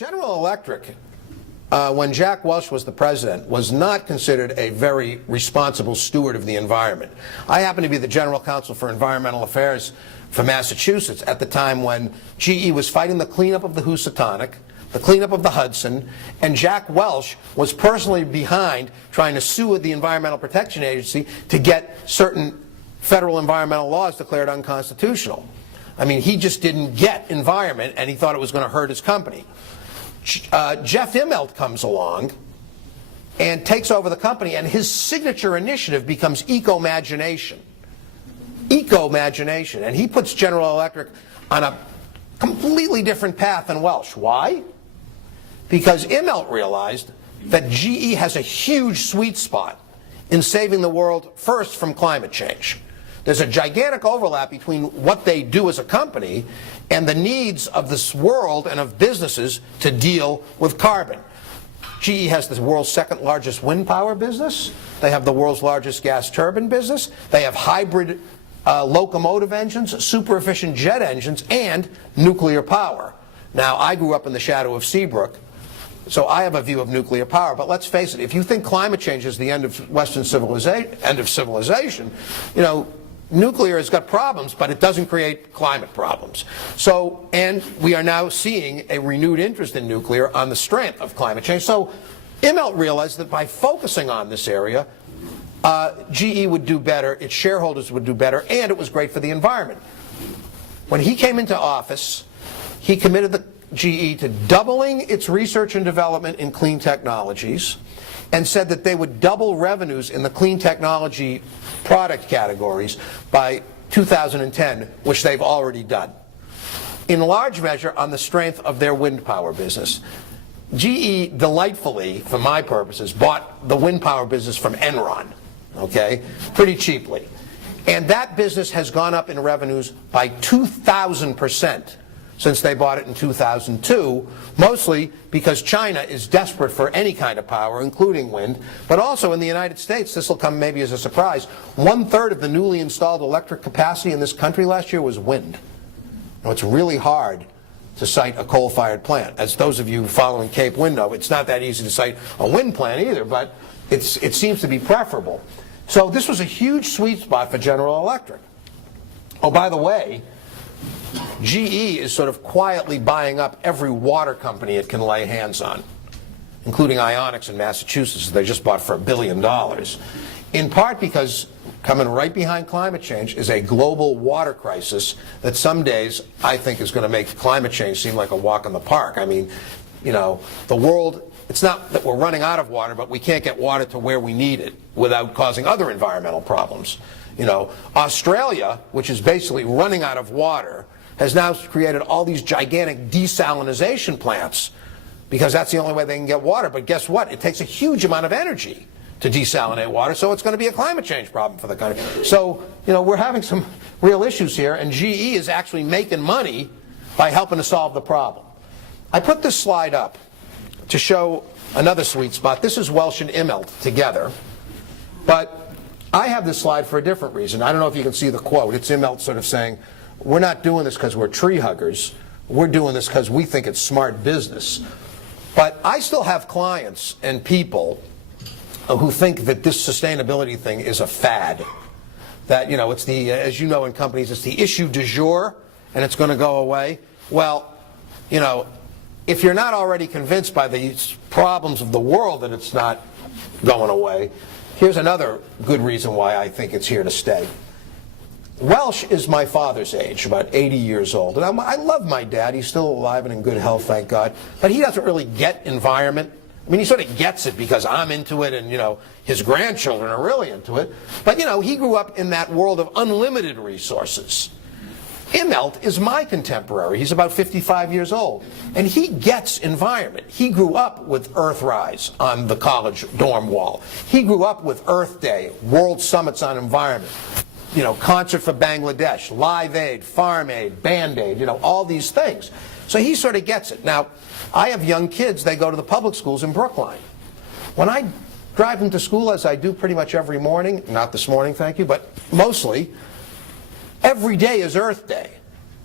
General Electric, when Jack Welch was the president, was not considered a very responsible steward of the environment. I happened to be the general counsel for environmental affairs for Massachusetts at the time when GE was fighting the cleanup of the Housatonic, the cleanup of the Hudson, and Jack Welch was personally behind trying to sue the Environmental Protection Agency to get certain federal environmental laws declared unconstitutional. I mean, he just didn't get environment, and he thought it was going to hurt his company. Jeff Immelt comes along and takes over the company, and his signature initiative becomes Eco-Magination. Eco-Magination. And he puts General Electric on a completely different path than Welch. Why? Because Immelt realized that GE has a huge sweet spot in saving the world first from climate change. There's a gigantic overlap between what they do as a company and the needs of this world and of businesses to deal with carbon. GE has the world's second largest wind power business. They have the world's largest gas turbine business. They have hybrid locomotive engines, super efficient jet engines, and nuclear power. Now, I grew up in the shadow of Seabrook, so I have a view of nuclear power. But let's face it, if you think climate change is the end of Western civilization, you know, nuclear has got problems, but it doesn't create climate problems. So, and we are now seeing a renewed interest in nuclear on the strength of climate change. So Immelt realized that by focusing on this area, GE would do better, its shareholders would do better, and it was great for the environment. When he came into office, he committed the GE to doubling its research and development in clean technologies, and said that they would double revenues in the clean technology product categories by 2010, which they've already done, in large measure on the strength of their wind power business. GE delightfully, for my purposes, bought the wind power business from Enron, okay, pretty cheaply. And that business has gone up in revenues by 2,000% since they bought it in 2002, mostly because China is desperate for any kind of power, including wind. But also in the United States, this will come maybe as a surprise, 1/3 of the newly installed electric capacity in this country last year was wind. Now, it's really hard to site a coal-fired plant. As those of you following Cape Wind know, it's not that easy to site a wind plant either, but it seems to be preferable. So this was a huge sweet spot for General Electric. Oh, by the way, GE is sort of quietly buying up every water company it can lay hands on, including Ionics in Massachusetts, they just bought for $1 billion, in part because coming right behind climate change is a global water crisis that some days I think is going to make climate change seem like a walk in the park. I mean, you know, the world, it's not that we're running out of water, but we can't get water to where we need it without causing other environmental problems. You know, Australia, which is basically running out of water, has now created all these gigantic desalination plants because that's the only way they can get water. But guess what? It takes a huge amount of energy to desalinate water, so it's going to be a climate change problem for the country. So, you know, we're having some real issues here, and GE is actually making money by helping to solve the problem. I put this slide up to show another sweet spot. This is Welch and Immelt together, but I have this slide for a different reason. I don't know if you can see the quote. It's Immelt sort of saying, we're not doing this because we're tree huggers. We're doing this because we think it's smart business. But I still have clients and people who think that this sustainability thing is a fad. That, you know, it's the, as you know in companies, it's the issue du jour, and it's going to go away. Well, you know, if you're not already convinced by the problems of the world that it's not going away, here's another good reason why I think it's here to stay. Welch is my father's age, about 80 years old. And I love my dad. He's still alive and in good health, thank God. But he doesn't really get environment. I mean, he sort of gets it because I'm into it and, you know, his grandchildren are really into it. But, you know, he grew up in that world of unlimited resources. Immelt is my contemporary. He's about 55 years old. And he gets environment. He grew up with Earthrise on the college dorm wall. He grew up with Earth Day, World Summits on Environment. You know, Concert for Bangladesh, Live Aid, Farm Aid, Band Aid, you know, all these things. So he sort of gets it. Now, I have young kids, they go to the public schools in Brookline. When I drive them to school, as I do pretty much every morning, not this morning, thank you, but mostly, every day is Earth Day.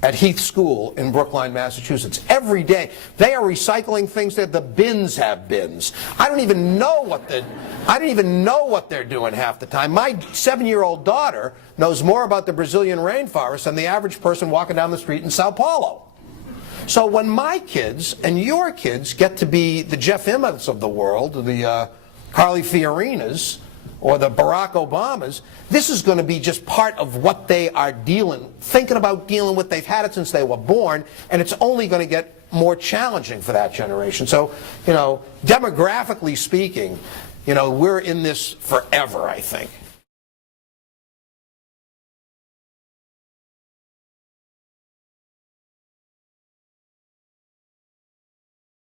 at Heath School in Brookline, Massachusetts. Every day. They are recycling things that the bins have bins. I don't even know what they're doing half the time. My 7-year-old daughter knows more about the Brazilian rainforest than the average person walking down the street in Sao Paulo. So when my kids and your kids get to be the Jeff Immets of the world, the Carly Fiorinas, or the Barack Obamas, this is going to be just part of what they are thinking about dealing with. They've had it since they were born, and it's only going to get more challenging for that generation. So, demographically speaking, we're in this forever, I think.